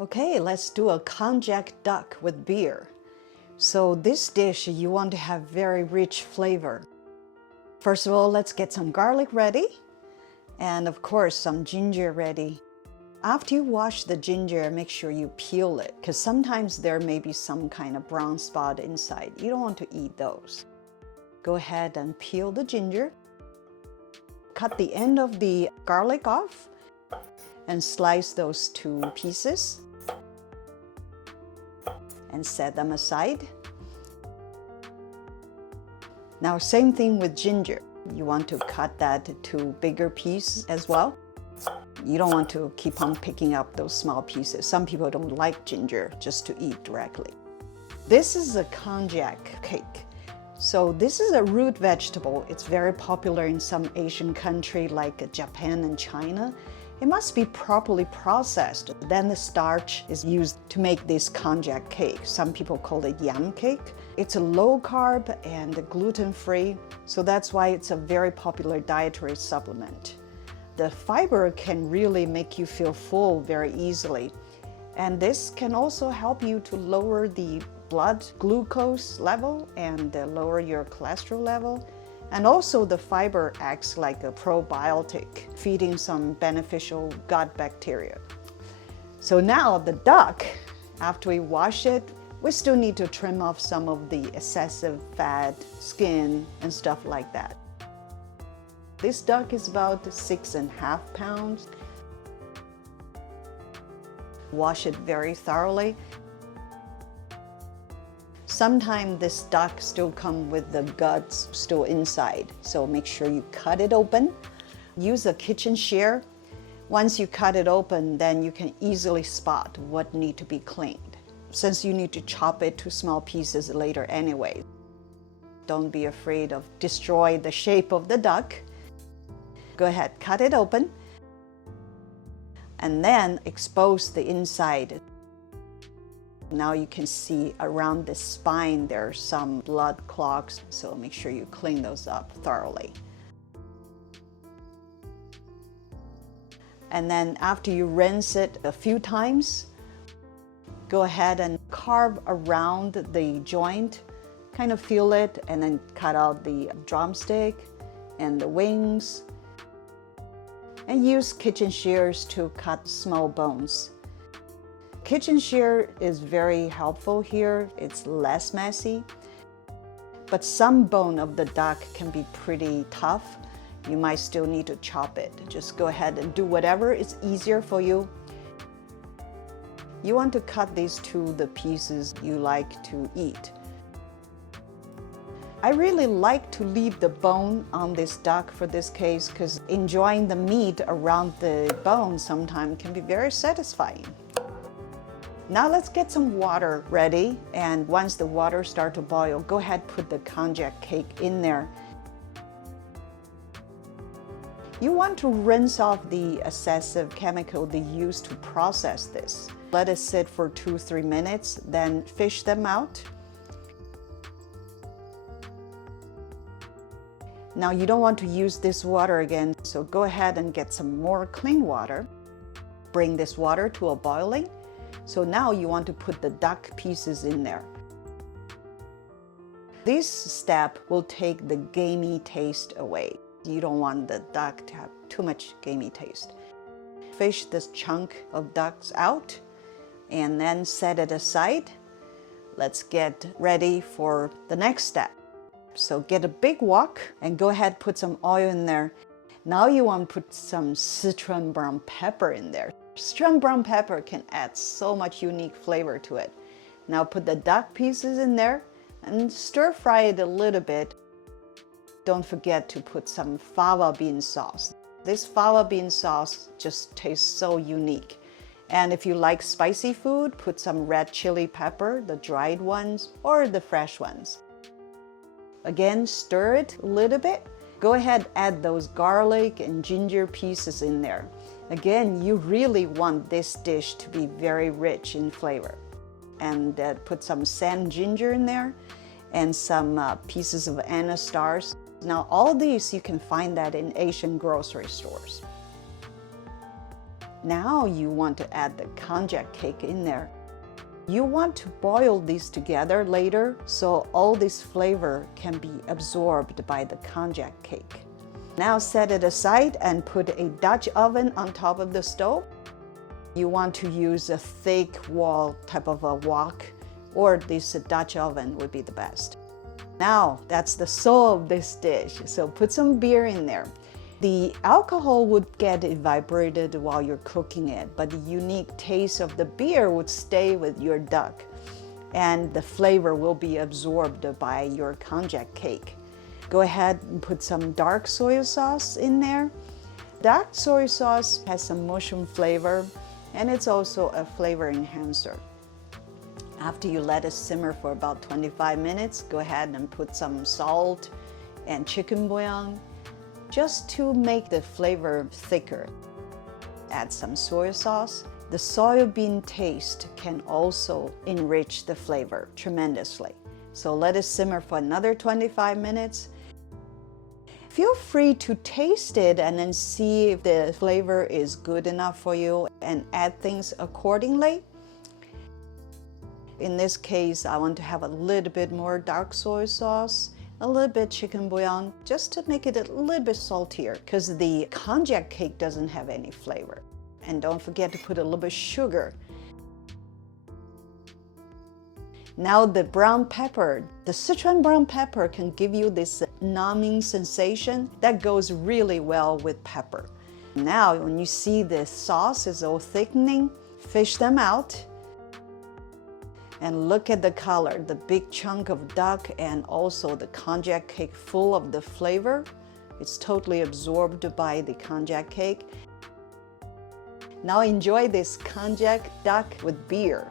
Okay, let's do a Konjac Duck with beer. So this dish, you want to have very rich flavor. First of all, let's get some garlic ready. And of course, some ginger ready. After you wash the ginger, make sure you peel it, because sometimes there may be some kind of brown spot inside. You don't want to eat those. Go ahead and peel the ginger. Cut the end of the garlic off and slice those 2 pieces and set them aside. Now, same thing with ginger. You want to cut that to bigger pieces as well. You don't want to keep on picking up those small pieces. Some people don't like ginger just to eat directly. This is a konjac cake. So this is a root vegetable. It's very popular in some Asian country like Japan and China. It must be properly processed. Then the starch is used to make this konjac cake. Some people call it yam cake. It's a low carb and gluten-free, so that's why it's a very popular dietary supplement. The fiber can really make you feel full very easily. And this can also help you to lower the blood glucose level and lower your cholesterol level. And also the fiber acts like a probiotic, feeding some beneficial gut bacteria. So now the duck, after we wash it, we still need to trim off some of the excessive fat, skin, and stuff like that. This duck is about 6.5 pounds. Wash it very thoroughly. Sometimes this duck still comes with the guts still inside, so make sure you cut it open. Use a kitchen shear. Once you cut it open, then you can easily spot what needs to be cleaned, since you need to chop it to small pieces later anyway. Don't be afraid of destroying the shape of the duck. Go ahead, cut it open, and then expose the inside. Now you can see around the spine there are some blood clots, so make sure you clean those up thoroughly. And then after you rinse it a few times, go ahead and carve around the joint, kind of feel it, and then cut out the drumstick and the wings. And use kitchen shears to cut small bones. Kitchen shear is very helpful here. It's less messy. But some bone of the duck can be pretty tough. You might still need to chop it. Just go ahead and do whatever is easier for you. You want to cut these to the pieces you like to eat. I really like to leave the bone on this duck for this case, because enjoying the meat around the bone sometimes can be very satisfying. Now let's get some water ready, and once the water starts to boil, go ahead and put the konjac cake in there. You want to rinse off the excessive chemical they use to process this. Let it sit for 2-3 minutes, then fish them out. Now you don't want to use this water again, so go ahead and get some more clean water. Bring this water to a boiling. So now you want to put the duck pieces in there. This step will take the gamey taste away. You don't want the duck to have too much gamey taste. Fish this chunk of ducks out and then set it aside. Let's get ready for the next step. So get a big wok and go ahead and put some oil in there. Now you want to put some Szechuan brown pepper in there. Szechuan brown pepper can add so much unique flavor to it. Now put the duck pieces in there and stir fry it a little bit. Don't forget to put some fava bean sauce. This fava bean sauce just tastes so unique. And if you like spicy food, put some red chili pepper, the dried ones or the fresh ones. Again, stir it a little bit. Go ahead, add those garlic and ginger pieces in there. Again, you really want this dish to be very rich in flavor. And put some sand ginger in there and some pieces of anise stars. Now, all these you can find that in Asian grocery stores. Now you want to add the konjac cake in there. You want to boil these together later so all this flavor can be absorbed by the konjac cake. Now set it aside and put a Dutch oven on top of the stove. You want to use a thick wall type of a wok, or this Dutch oven would be the best. Now that's the soul of this dish, so put some beer in there. The alcohol would get evaporated while you're cooking it, but the unique taste of the beer would stay with your duck, and the flavor will be absorbed by your konjac cake. Go ahead and put some dark soy sauce in there. Dark soy sauce has some mushroom flavor, and it's also a flavor enhancer. After you let it simmer for about 25 minutes, go ahead and put some salt and chicken bouillon just to make the flavor thicker. Add some soy sauce. The soybean taste can also enrich the flavor tremendously. So let it simmer for another 25 minutes. Feel free to taste it and then see if the flavor is good enough for you and add things accordingly. In this case, I want to have a little bit more dark soy sauce, a little bit chicken bouillon, just to make it a little bit saltier because the konjac cake doesn't have any flavor. And don't forget to put a little bit of sugar. Now the brown pepper, the Szechuan brown pepper can give you this numbing sensation that goes really well with pepper. Now when you see the sauce is all thickening, fish them out and look at the color, the big chunk of duck and also the konjac cake full of the flavor. It's totally absorbed by the konjac cake. Now enjoy this konjac duck with beer.